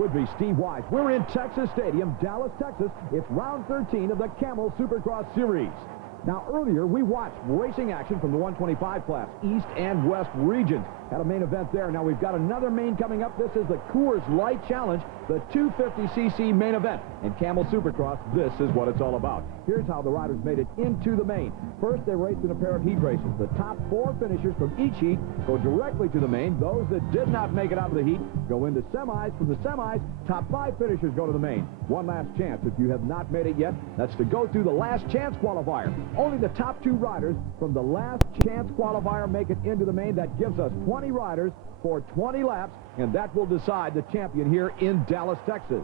with me, Steve Wise. We're in Texas Stadium, Dallas, Texas. It's round 13 of the Camel Supercross Series. Now, earlier, we watched racing action from the 125 class, East and West regions. Had a main event there. Now, we've got another main coming up. This is the Coors Light Challenge, the 250cc main event. In Camel Supercross, this is what it's all about. Here's how the riders made it into the main. First, they raced in a pair of heat races. The top 4 finishers from each heat go directly to the main. Those that did not make it out of the heat go into semis. From the semis, top 5 finishers go to the main. One last chance. If you have not made it yet, that's to go through the last chance qualifier. Only the top 2 riders from the last chance qualifier make it into the main. That gives us 20 riders for 20 laps, and that will decide the champion here in Dallas, Texas.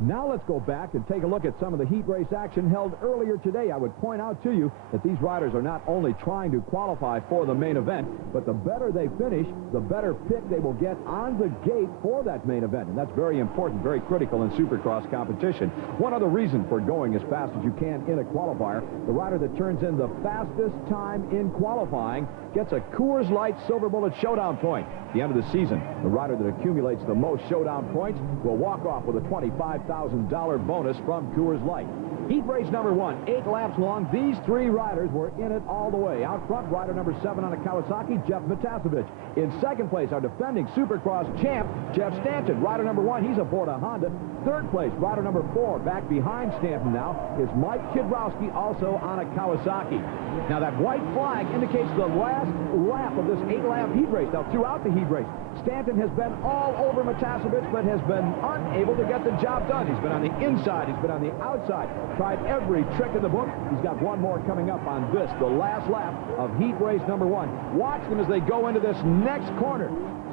Now let's go back and take a look at some of the heat race action held earlier today. I would point out to you that these riders are not only trying to qualify for the main event, but the better they finish, the better pick they will get on the gate for that main event. And that's very important, very critical in Supercross competition. One other reason for going as fast as you can in a qualifier, the rider that turns in the fastest time in qualifying gets a Coors Light Silver Bullet Showdown point. At the end of the season, the rider that accumulates the most showdown points will walk off with a $25,000 bonus from Coors Light. Heat race number 1, 8 laps long. These 3 riders were in it all the way. Out front, rider number 7 on a Kawasaki, Jeff Matasevich. In second place, our defending Supercross champ, Jeff Stanton. Rider number 1, he's aboard a Honda. Third place, rider number 4, back behind Stanton now, is Mike Kiedrowski, also on a Kawasaki. Now, that white flag indicates the last lap of this 8-lap heat race. Now, throughout the heat race, Stanton has been all over Matasevich, but has been unable to get the job done. He's been on the inside. He's been on the outside. Tried every trick in the book. He's got one more coming up on this, the last lap of heat race number 1. Watch them as they go into this next corner.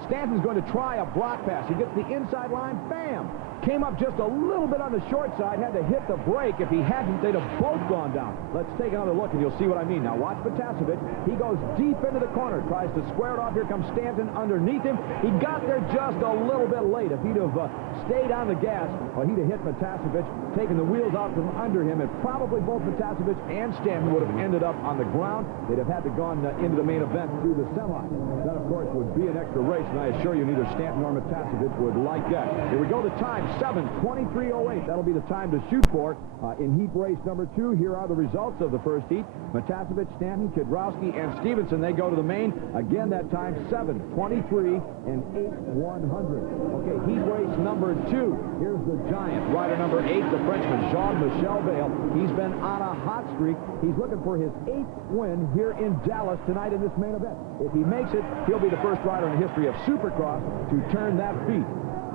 Stanton's going to try a block pass. He gets the inside line. Bam! Came up just a little bit on the short side. Had to hit the brake. If he hadn't, they'd have both gone down. Let's take another look, and you'll see what I mean. Now, watch Matasevich. He goes deep into the corner. Tries to square it off. Here comes Stanton underneath him. He got there just a little bit late. If he'd have stayed on the gas, well, he'd have hit Matasevich, taken the wheels out from under him, and probably both Matasevich and Stanton would have ended up on the ground. They'd have had to gone into the main event through the semi. That, of course, would be an extra race, and I assure you neither Stanton nor Matasevich would like that. Here we go. The time, 7:23:08. That'll be the time to shoot for in heat race number 2. Here are the results of the first heat. Matasevich, Stanton, Kiedrowski, and Stevenson, they go to the main. Again, that time, 7:23 and 8/100. Okay, heat race number 2. Here's the giant. Rider number 8, the Frenchman, Jean-Michel Bayle. He's been on a hot streak. He's looking for his 8th win here in Dallas tonight in this main event. If he makes it, he'll be the first rider in the history of Supercross to turn that feat.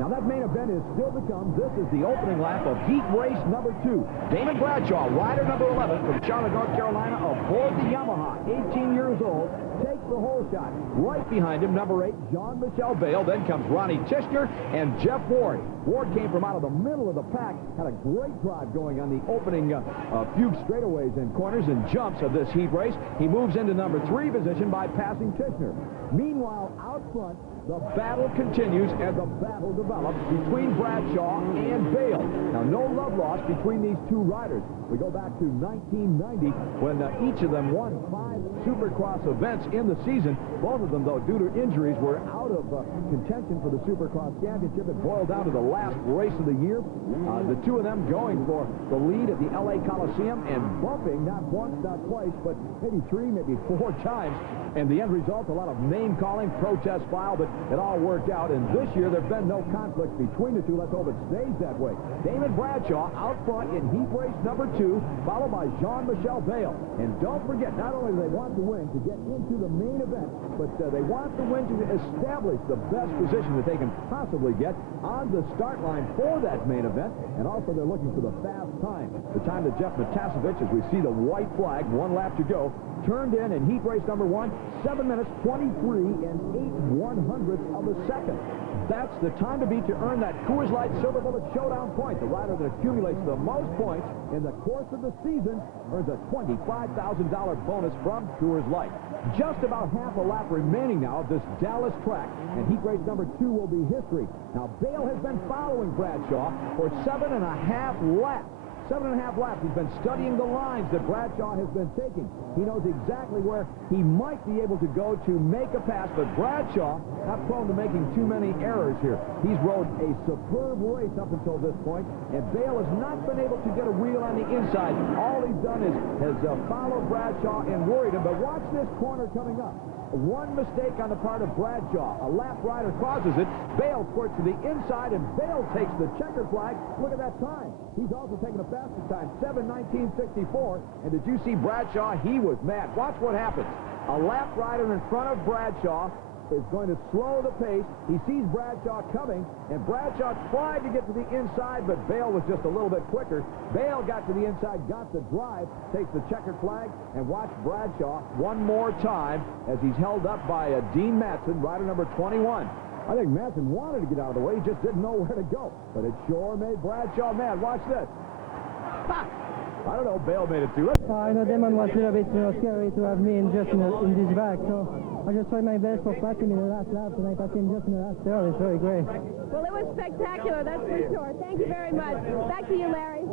Now, that main event is still to come. This is the opening lap of heat race number 2. Damon Bradshaw, rider number 11 from Charlotte, North Carolina, aboard the Yamaha, 18 years old, takes the whole shot. Right behind him, number 8, Jean-Michel Bayle. Then comes Ronnie Tishner and Jeff Ward. Ward came from out of the middle of the pack, had a great drive going on the opening few straightaways and corners and jumps of this heat race. He moves into number 3 position by passing Tishner. Meanwhile, out front, the battle continues and the battle develops between Bradshaw and Bayle. Now, no love lost between these 2 riders. We go back to 1990 when each of them won 5 Supercross events in the season. Both of them, though, due to injuries, were out of contention for the Supercross championship. It boiled down to the last race of the year. The 2 of them going for the lead at the LA Coliseum and bumping not once, not twice, but maybe 3, maybe 4 times. And the end result, a lot of name-calling, protest filed, but it all worked out. And this year, there have been no conflicts between the 2. Let's hope it stays that way. Damon Bradshaw out front in heat race number 2, followed by Jean-Michel Bayle. And don't forget, not only do they want to win to get into the main event, but they want to win to establish the best position that they can possibly get on the start line for that main event. And also, they're looking for the fast time. The time that Jeff Matasevich, as we see the white flag, 1 lap to go, turned in heat race number 1, 7 minutes, 23 and 8/100 of a second. That's the time to beat to earn that Coors Light Silver Bullet Showdown point. The rider that accumulates the most points in the course of the season earns a $25,000 bonus from Coors Light. Just about half a lap remaining now of this Dallas track, and heat race number 2 will be history. Now, Bayle has been following Bradshaw for 7.5 laps. 7.5 laps. He's been studying the lines that Bradshaw has been taking. He knows exactly where he might be able to go to make a pass, but Bradshaw not prone to making too many errors here. He's rode a superb race up until this point, and Bayle has not been able to get a wheel on the inside. All he's done has followed Bradshaw and worried him, but watch this corner coming up. One mistake on the part of Bradshaw. A lap rider causes it. Bayle squirts to the inside, and Bayle takes the checker flag. Look at that time. He's also taken a faster time, 7:19.64. And did you see Bradshaw? He was mad. Watch what happens. A lap rider in front of Bradshaw is going to slow the pace. He sees Bradshaw coming, and Bradshaw tried to get to the inside, but Bayle was just a little bit quicker. Bayle got to the inside, got the drive, takes the checkered flag, and watch Bradshaw one more time as he's held up by Dean Matson, rider number 21. I think Matson wanted to get out of the way. He just didn't know where to go, but it sure made Bradshaw mad. Watch this. Ha! I don't know. Bayle made it too. I know Damon was a little bit scary to have me in this back, so I just tried my best for passing in the last lap, and I passed him just in the last turn. It's very great. Well, it was spectacular, that's for sure. Thank you very much. Back to you, Larry.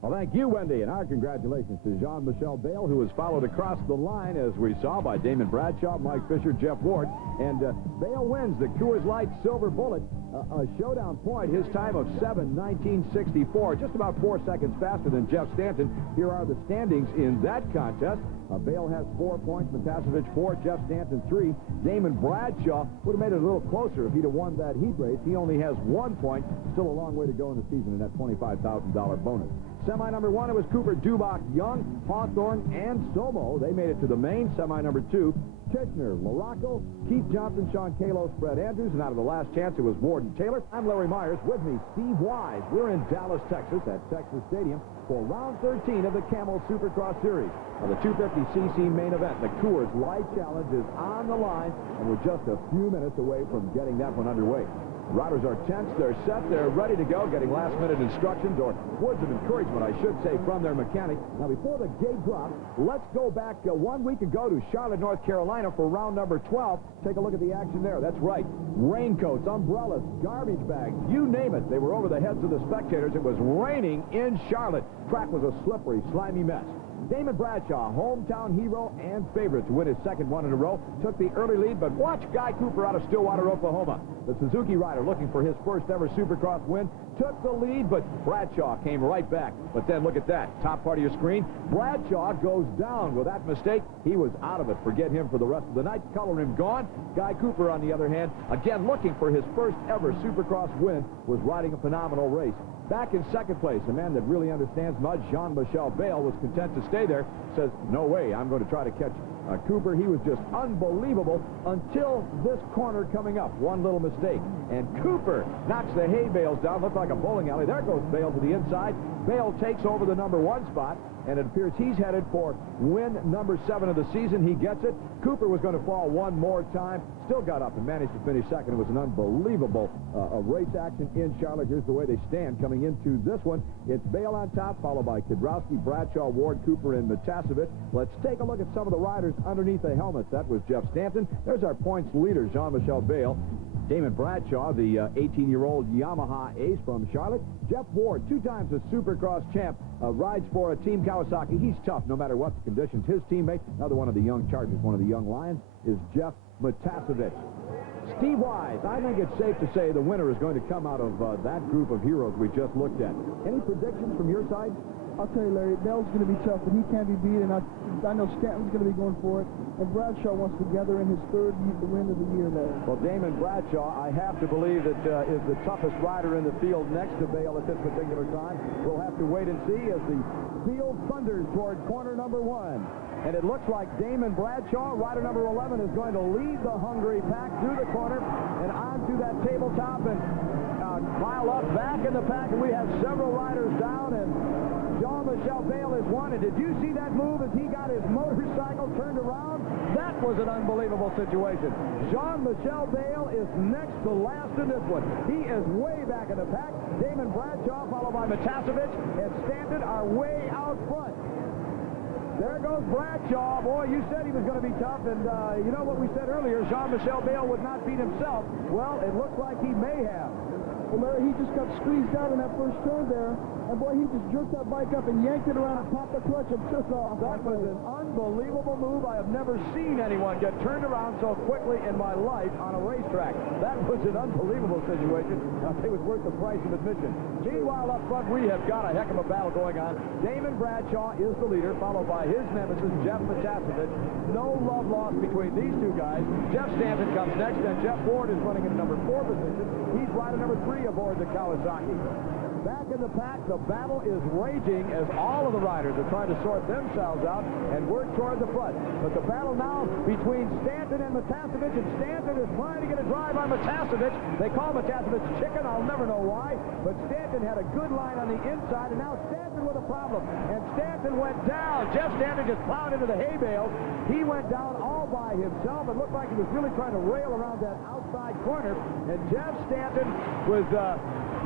Well, thank you, Wendy, and our congratulations to Jean-Michel Bayle, who was followed across the line, as we saw, by Damon Bradshaw, Mike Fisher, Jeff Ward. And Bayle wins the Coors Light Silver Bullet, a showdown point, his time of 7:19.64, just about 4 seconds faster than Jeff Stanton. Here are the standings in that contest. Bayle has 4 points, Matasevich 4, Jeff Stanton 3. Damon Bradshaw would have made it a little closer if he'd have won that heat race. He only has 1 point. Still a long way to go in the season, and that $25,000 bonus. Semi number 1, it was Cooper, Dubach, Young, Hawthorne, and Somo. They made it to the main. Semi number 2, Kitchener, Morocco, Keith Johnson, Sean Kalos, Fred Andrews, and out of the last chance, it was Ward and Taylor. I'm Larry Myers. With me, Steve Wise. We're in Dallas, Texas, at Texas Stadium for round 13 of the Camel Supercross Series. Now, the 250cc main event, the Coors Light Challenge, is on the line, and we're just a few minutes away from getting that one underway. Riders are tense, they're set, they're ready to go, getting last-minute instructions, or words of encouragement, I should say, from their mechanic. Now, before the gate drops, let's go back 1 week ago to Charlotte, North Carolina for round number 12. Take a look at the action there. That's right. Raincoats, umbrellas, garbage bags, you name it. They were over the heads of the spectators. It was raining in Charlotte. Track was a slippery, slimy mess. Damon Bradshaw, hometown hero and favorite to win his second one in a row, took the early lead, but watch Guy Cooper out of Stillwater, Oklahoma. The Suzuki rider, looking for his first ever Supercross win, took the lead, but Bradshaw came right back. But then look at that, top part of your screen. Bradshaw goes down with that mistake. He was out of it. Forget him for the rest of the night. Color him gone. Guy Cooper, on the other hand, again looking for his first ever Supercross win, was riding a phenomenal race. Back in second place, a man that really understands mud, Jean-Michel Bayle, was content to stay there. Says, no way, I'm going to try to catch Cooper. He was just unbelievable until this corner coming up. One little mistake, and Cooper knocks the hay bales down. Looked like a bowling alley. There goes Bayle to the inside. Bayle takes over the number 1 spot, and it appears he's headed for win number 7 of the season. He gets it. Cooper was going to fall one more time. Still got up and managed to finish second. It was an unbelievable race action in Charlotte. Here's the way they stand coming into this one. It's Bayle on top, followed by Kiedrowski, Bradshaw, Ward, Cooper, and Matasevich. Let's take a look at some of the riders underneath the helmets. That was Jeff Stanton. There's our points leader, Jean-Michel Bayle. Damon Bradshaw, the 18-year-old Yamaha ace from Charlotte. Jeff Ward, 2 times a Supercross champ, rides for Team Kawasaki. He's tough no matter what the conditions. His teammate, another one of the young Chargers, one of the young Lions, is Jeff Matasevich. Steve Wise, I think it's safe to say the winner is going to come out of that group of heroes we just looked at. Any predictions from your side? I'll tell you, Larry, Bayle's going to be tough, but he can't be beat, and I know Stanton's going to be going for it, and Bradshaw wants to gather in his third win of the year, Larry. Well, Damon Bradshaw, I have to believe that is the toughest rider in the field next to Bayle at this particular time. We'll have to wait and see as the field thunders toward corner number 1. And it looks like Damon Bradshaw, rider number 11, is going to lead the Hungary pack through the corner and onto that tabletop and pile up back in the pack. And we have several riders down, and Jean-Michel Bayle is one. And did you see that move as he got his motorcycle turned around? That was an unbelievable situation. Jean-Michel Bayle is next to last in this one. He is way back in the pack. Damon Bradshaw, followed by Matasevich and Stanton, are way out front. There goes Bradshaw. Boy, you said he was going to be tough, and you know what we said earlier, Jean-Michel Bayle would not beat himself. Well, it looks like he may have. Well, Larry, he just got squeezed out in that first turn there. And boy, he just jerked that bike up and yanked it around and popped the clutch and took off. That was an unbelievable move. I have never seen anyone get turned around so quickly in my life on a racetrack. That was an unbelievable situation. It was worth the price of admission. Meanwhile, up front, we have got a heck of a battle going on. Damon Bradshaw is the leader, followed by his nemesis, Jeff Matasevich. No love lost between these two guys. Jeff Stanton comes next, and Jeff Ward is running in number 4 position. He's rider number 3 aboard the Kawasaki. Back in the pack, the battle is raging as all of the riders are trying to sort themselves out and work toward the front. But the battle now between Stanton and Matasevich, and Stanton is trying to get a drive on Matasevich. They call Matasevich chicken. I'll never know why. But Stanton had a good line on the inside, and now Stanton with a problem. And Stanton went down. Jeff Stanton just plowed into the hay bales. He went down all by himself. It looked like he was really trying to rail around that outside corner. And Jeff Stanton was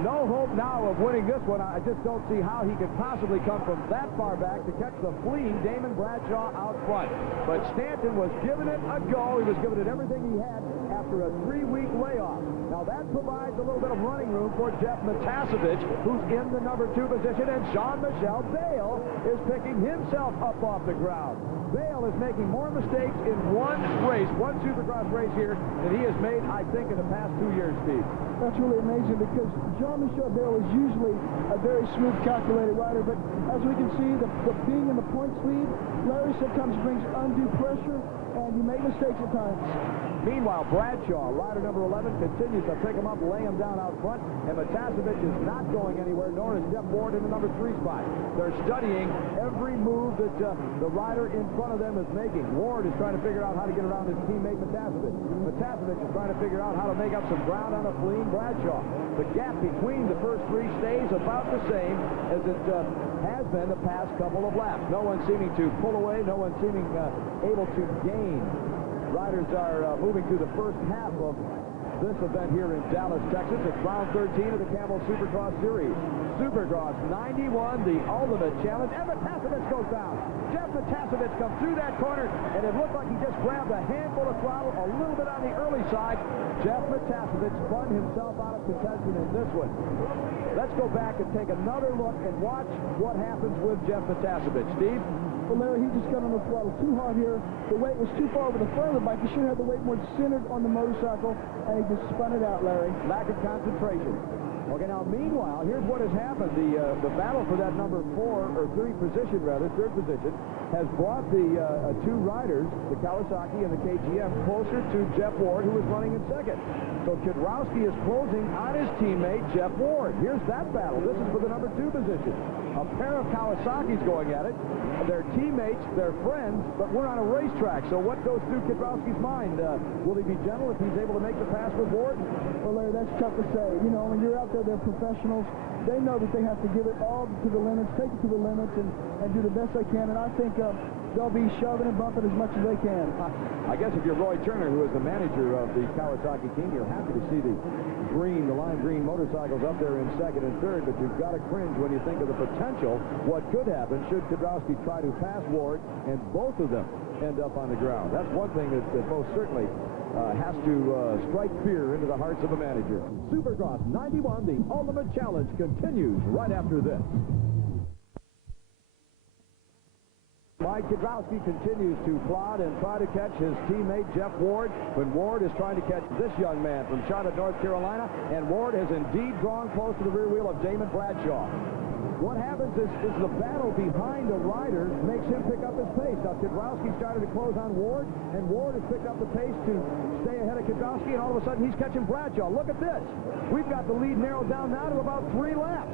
no hope now of winning this one. I just don't see how he could possibly come from that far back to catch the fleeing Damon Bradshaw out front. But Stanton was giving it a go. He was giving it everything he had after a 3-week layoff. Now that provides a little bit of running room for Jeff Matasevich, who's in the number 2 position, and Jean-Michel Bayle is picking himself up off the ground. Bayle is making more mistakes in one race, one Supercross race here, than he has made, I think, in the past 2 years, Steve. That's really amazing because Jean-Michel Bayle is usually a very smooth, calculated rider, but as we can see, the being in the points lead, Larry sometimes brings undue pressure, and you make mistakes at times. Meanwhile, Bradshaw, rider number 11, continues to pick him up, lay him down out front, and Matasevich is not going anywhere, nor is Jeff Ward in the number 3 spot. They're studying every move that the rider in front of them is making. Ward is trying to figure out how to get around his teammate Matasevich. Matasevich is trying to figure out how to make up some ground on a fleeing Bradshaw. The gap between the first 3 stays about the same as it has been the past couple of laps. No one seeming to pull away, no one seeming able to gain. Riders are moving through the first half of this event here in Dallas, Texas. It's round 13 of the Camel Supercross Series. Supercross 91, the ultimate challenge. And Matasevich goes down. Jeff Matasevich comes through that corner, and it looked like he just grabbed a handful of throttle a little bit on the early side. Jeff Matasevich spun himself out of contention in this one. Let's go back and take another look and watch what happens with Jeff Matasevich. Steve? Well, Larry, he just got on the throttle too hard here. The weight was too far over the front of the bike. He should have the weight more centered on the motorcycle, and he just spun it out, Larry. Lack of concentration. Okay, now, meanwhile, here's what has happened. The battle for that number 4, or 3 position, rather, 3rd position, has brought the 2 riders, the Kawasaki and the KGM, closer to Jeff Ward, who is running in 2nd. So Kiedrowski is closing on his teammate, Jeff Ward. Here's that battle. This is for the number 2 position. A pair of Kawasaki's going at it. They're teammates, they're friends, but we're on a racetrack. So what goes through Kiedrowski's mind? Will he be gentle if he's able to make the pass with Ward? Well, Larry, that's tough to say. You know, when you're out there, they're professionals. They know that they have to give it all to the limits, take it to the limits, and do the best they can. And I think they'll be shoving and bumping as much as they can. I guess if you're Roy Turner, who is the manager of the Kawasaki team, you're happy to see the lime green motorcycles up there in 2nd and 3rd, but you've got to cringe when you think of the potential, what could happen should Kiedrowski try to pass Ward, and both of them end up on the ground. That's one thing that most certainly has to strike fear into the hearts of a manager. Supercross 91, the ultimate challenge, continues right after this. Mike Kiedrowski continues to plod and try to catch his teammate Jeff Ward when Ward is trying to catch this young man from Charlotte, North Carolina, and Ward has indeed drawn close to the rear wheel of Damon Bradshaw. What happens is the battle behind the rider makes him pick up his pace. Now, Kiedrowski started to close on Ward, and Ward has picked up the pace to stay ahead of Kiedrowski, and all of a sudden he's catching Bradshaw. Look at this. We've got the lead narrowed down now to about 3 laps.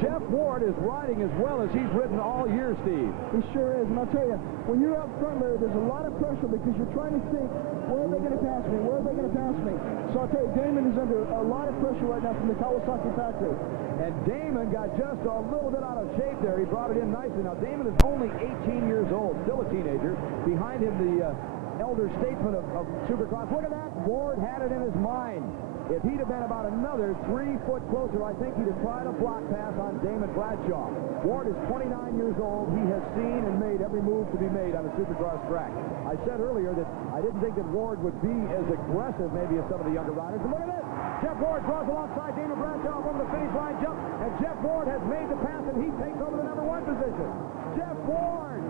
Jeff Ward is riding as well as he's ridden all year, Steve. He sure is. And I'll tell you, when you're out front, Larry, there's a lot of pressure because you're trying to think, where are they going to pass me? Where are they going to pass me? So I'll tell you, Damon is under a lot of pressure right now from the Kawasaki factory. And Damon got just a little bit out of shape there. He brought it in nicely. Now, Damon is only 18 years old, still a teenager. Behind him, the elder statesman of Supercross. Look at that. Ward had it in his mind. If he'd have been about another 3 foot closer, I think he'd have tried a block pass on Damon Bradshaw. Ward is 29 years old. He has seen and made every move to be made on a Supercross track. I said earlier that I didn't think that Ward would be as aggressive maybe as some of the younger riders. And look at this. Jeff Ward draws alongside Damon Bradshaw over the finish line jump, and Jeff Ward has made the pass, and he takes over the number 1 position. Jeff Ward,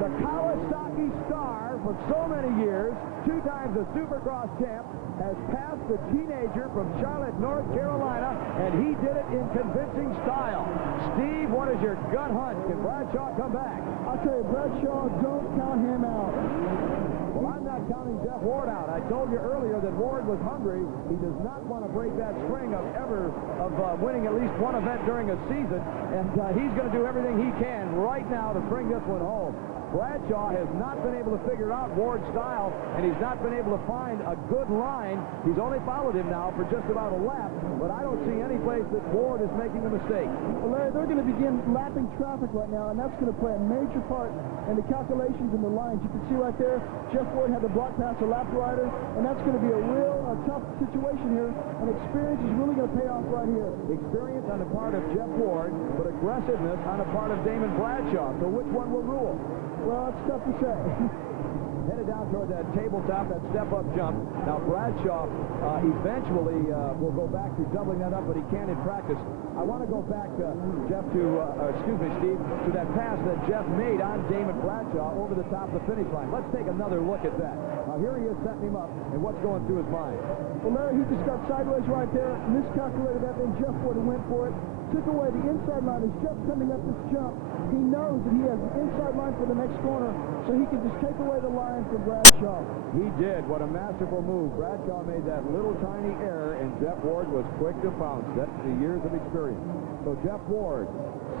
the Kawasaki star for so many years, 2 times a Supercross champ, has passed the teenager from Charlotte, North Carolina, and he did it in convincing style. Steve, what is your gut hunch? Can Bradshaw come back? I'll tell you, Bradshaw, don't count him out. Well, I'm not counting Jeff Ward out. I told you earlier that Ward was hungry. He does not want to break that string of winning at least one event during a season, and he's going to do everything he can right now to bring this one home. Bradshaw has not been able to figure out Ward's style, and he's not been able to find a good line. He's only followed him now for just about a lap, but I don't see any place that Ward is making a mistake. Well, Larry, they're going to begin lapping traffic right now, and that's going to play a major part in the calculations and the lines. You can see right there, Jeff Ward had to block past a lap rider, and that's going to be a real tough situation here, and experience is really going to pay off right here. Experience on the part of Jeff Ward, but aggressiveness on the part of Damon Bradshaw. So which one will rule? Well, it's tough to say. Headed down toward that tabletop, that step-up jump. Now, Bradshaw eventually will go back to doubling that up, but he can't in practice. I want to go back, Steve, to that pass that Jeff made on Damon Bradshaw over the top of the finish line. Let's take another look at that. Now, here he is setting him up, and what's going through his mind? Well, Larry, he just got sideways right there, miscalculated that, then Jeff Ward went for it, took away the inside line. As Jeff's coming up this jump, he knows that he has the inside line for the next corner, so he can just take away the line from Bradshaw. He did. What a masterful move. Bradshaw made that little tiny error, and Jeff Ward was quick to pounce. That's the years of experience. So Jeff Ward,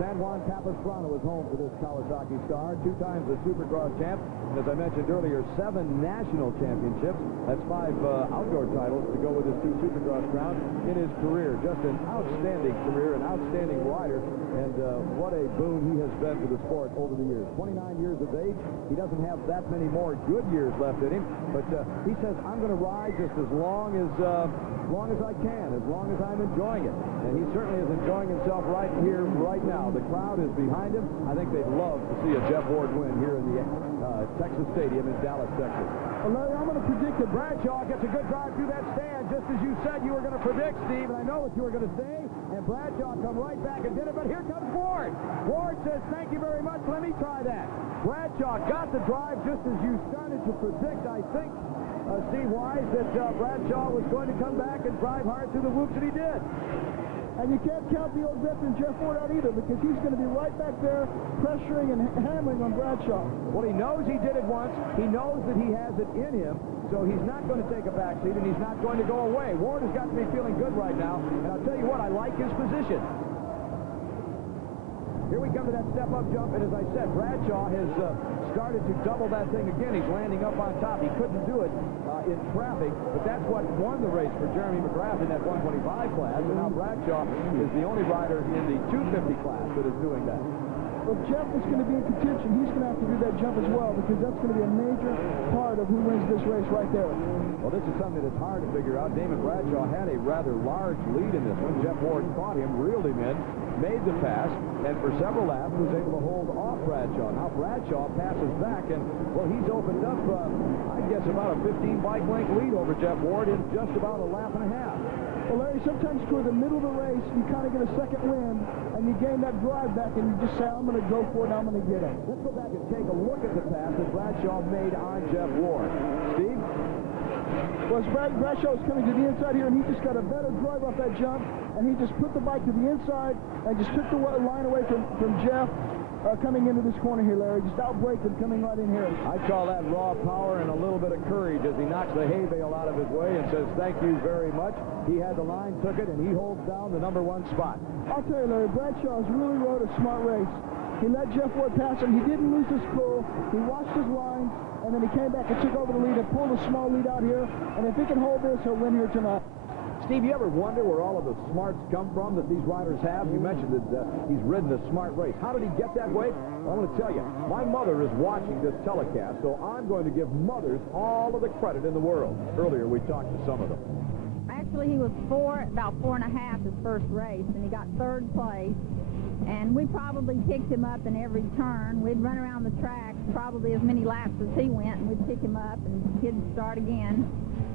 San Juan Capistrano is home for this Kawasaki star, 2 times the Supercross champ, and as I mentioned earlier, 7 national championships. That's 5 outdoor titles to go with his 2 Supercross crowns in his career. Just an outstanding career, an outstanding rider, and what a boon he has been to the sport over the years. 29 years of age. He doesn't have that many more good years left in him, but he says, I'm going to ride just as long as I can, as long as I'm enjoying it. And he certainly is enjoying himself right here, right now. The crowd is behind him. I think they'd love to see a Jeff Ward win here in the Texas Stadium in Dallas, Texas. Well, Larry, I'm going to predict that Bradshaw gets a good drive through that stand, just as you said you were going to predict, Steve, and I know what you were going to say, and Bradshaw come right back and did it, but here comes Ward. Ward says, thank you very much, let me try that. Bradshaw got the drive just as you started to predict, I think, Steve Wise, that Bradshaw was going to come back and drive hard through the whoops, and he did. And you can't count the old veteran Jeff Ward out either, because he's going to be right back there pressuring and hammering on Bradshaw. Well, he knows he did it once. He knows that he has it in him, so he's not going to take a back seat, and he's not going to go away. Ward has got to be feeling good right now, and I'll tell you what, I like his position. Here we come to that step-up jump, and as I said, Bradshaw has started to double that thing again. He's landing up on top. He couldn't do it in traffic, but that's what won the race for Jeremy McGrath in that 125 class, and now Bradshaw is the only rider in the 250 class that is doing that. If Jeff is going to be in contention, he's going to have to do that jump as well, because that's going to be a major part of who wins this race right there. Well, this is something that's hard to figure out. Damon Bradshaw had a rather large lead in this one. Jeff Ward caught him, reeled him in, made the pass, and for several laps was able to hold off Bradshaw. Now Bradshaw passes back, and, well, he's opened up, I guess, about a 15 bike length lead over Jeff Ward in just about a lap and a half. Well, Larry, sometimes toward the middle of the race, you kind of get a second wind, and you gain that drive back, and you just say, I'm going to go for it, I'm going to get it. Let's go back and take a look at the pass that Bradshaw made on Jeff Ward. Steve? Well, Bradshaw is coming to the inside here, and he just got a better drive off that jump, and he just put the bike to the inside and just took the line away from Jeff. Coming into this corner here, Larry, just outbraked him coming right in here. I call that raw power and a little bit of courage as he knocks the hay bale out of his way and says, thank you very much. He had the line, took it, and he holds down the #1 spot. I'll tell you, Larry, Bradshaw's really rode a smart race. He let Jeff Ward pass him. He didn't lose his cool. He watched his lines, and then he came back and took over the lead and pulled a small lead out here. And if he can hold this, he'll win here tonight. Steve, you ever wonder where all of the smarts come from that these riders have? You mentioned that he's ridden a smart race. How did he get that way? Well, I'm going to tell you, my mother is watching this telecast, so I'm going to give mothers all of the credit in the world. Earlier, we talked to some of them. Actually, he was about 4.5 his first race, and he got 3rd place. And we probably picked him up in every turn. We'd run around the track probably as many laps as he went, and we'd pick him up, and he'd start again.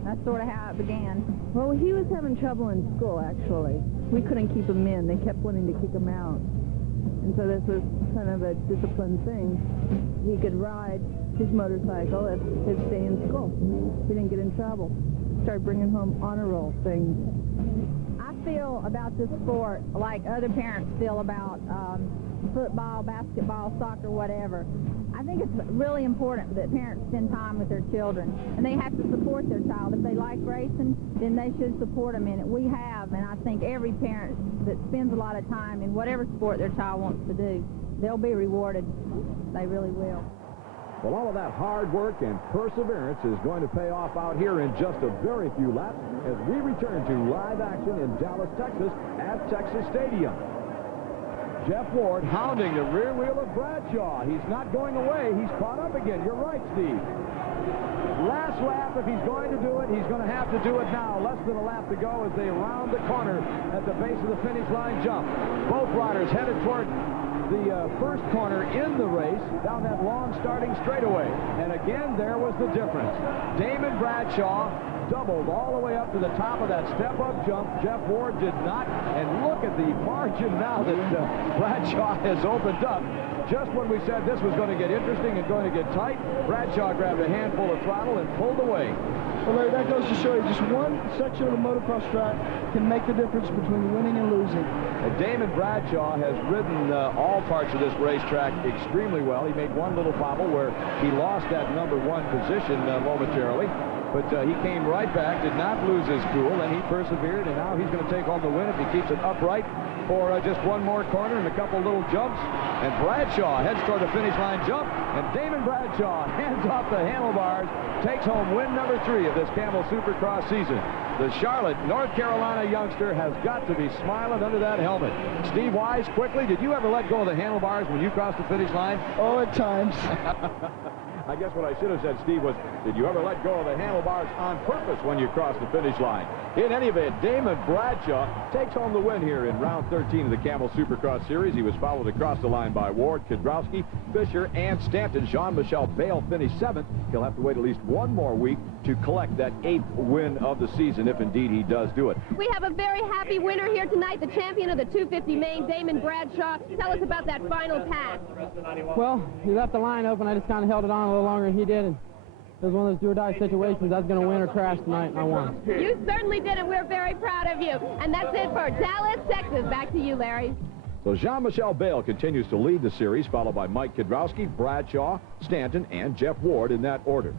That's sort of how it began. Well, he was having trouble in school, actually. We couldn't keep him in. They kept wanting to kick him out. And so this was kind of a discipline thing. He could ride his motorcycle if he'd stay in school. He didn't get in trouble. Started bringing home honor roll things. I feel about this sport like other parents feel about football, basketball, soccer, whatever. I think it's really important that parents spend time with their children, and they have to support their child. If they like racing, then they should support them in it. We have, and I think every parent that spends a lot of time in whatever sport their child wants to do, they'll be rewarded. They really will. Well, all of that hard work and perseverance is going to pay off out here in just a very few laps as we return to live action in Dallas, Texas at Texas Stadium. Jeff Ward hounding the rear wheel of Bradshaw. He's not going away. He's caught up again. You're right, Steve. Last lap, if he's going to do it, he's going to have to do it now. Less than a lap to go as they round the corner at the base of the finish line jump. Both riders headed toward the first corner in the race down that long starting straightaway. And again, there was the difference. Damon Bradshaw doubled all the way up to the top of that step-up jump. Jeff Ward did not. And look at the margin now that Bradshaw has opened up. Just when we said this was going to get interesting and going to get tight, Bradshaw grabbed a handful of throttle and pulled away. Well, Larry, that goes to show you just one section of the motocross track can make the difference between winning and losing. And Damon Bradshaw has ridden all parts of this racetrack extremely well. He made one little bobble where he lost that #1 position momentarily. But he came right back, did not lose his cool, and he persevered, and now he's going to take home the win if he keeps it upright for just one more corner and a couple little jumps. And Bradshaw heads toward the finish line jump, and Damon Bradshaw hands off the handlebars, takes home win #3 of this Camel Supercross season. The Charlotte, North Carolina youngster has got to be smiling under that helmet. Steve Wise, quickly, did you ever let go of the handlebars when you crossed the finish line? Oh, at times. I guess what I should have said, Steve, was, did you ever let go of the handlebars on purpose when you crossed the finish line? In any event, Damon Bradshaw takes home the win here in round 13 of the Camel Supercross Series. He was followed across the line by Ward, Kiedrowski, Fisher, and Stanton. Jean-Michel Bayle finished 7th. He'll have to wait at least one more week to collect that 8th win of the season, if indeed he does do it. We have a very happy winner here tonight, the champion of the 250 main, Damon Bradshaw. Tell us about that final pass. Well, he left the line open. I just kind of held it on a little longer than he did, and it was one of those do-or-die situations. I was going to win or crash tonight, and I won. You certainly did, and we're very proud of you. And that's it for Dallas, Texas. Back to you, Larry. So Jean-Michel Bayle continues to lead the series, followed by Mike Kiedrowski, Bradshaw, Stanton, and Jeff Ward in that order.